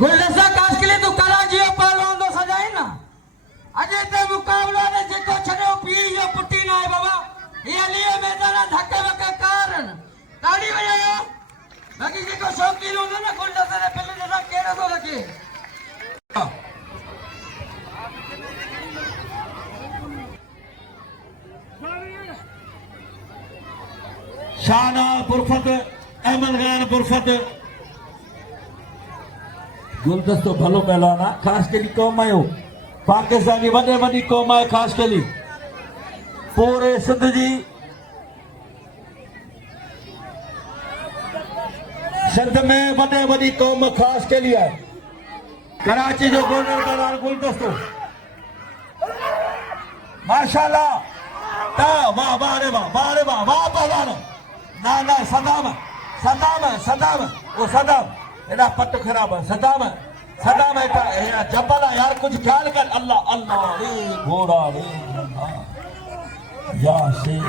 गुलदस्ता काश के लिए तो कराची पहलवान तो सजाए ना अजय ते मुकाबला ने जेको छड़ो पी जो पुट्टी ना है बाबा ये लिए मैदान धक्के वक्के कारण ताड़ी बजायो बाकी जेको शौकीन हो ना गुलदस्ता ने पहले जैसा केड़ो तो रखे शाना पुरफत अहमद खान पुरफत गुलदस्तो भलो पहलवान आहे ख़ासि करी क़ौम आयो पाकिस्तान जी वॾे वॾी क़ौम आहे ख़ासि करी पूरे सिंध जी सिंध में वॾे वॾी क़ौम ख़ासि करी आहे कराची जो गोल्डन पहलवान गुलदस्तो माशाल्लाह वाह वाह रे वाह वाह रे वाह वाह पहलवान ना ना सदाम सदाम सदाम वो सदाम एड़ा पट खराब है सदाम सदाम एटा जबल है यार कुछ ख्याल कर अल्लाह अल्लाह रे घोड़ा रे या शेर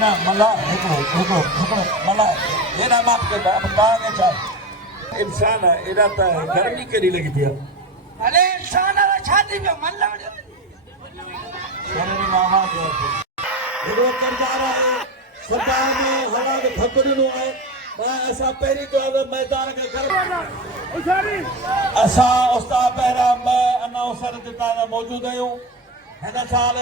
ना मला हिकड़ो मला एड़ा माफ के अब कागे चा इंसान है एड़ा त गर्मी केड़ी लगी थी अरे इंसान रा छाती पे मन लग शरणी मामा जो एड़ो कर जा रहा है सदा में हवा के थकड़नो है मैं ऐसा पेरी को मैदान के कर असा उस्ताद पहरा मैं अनाउंसर दिता मौजूद आयो हिन साल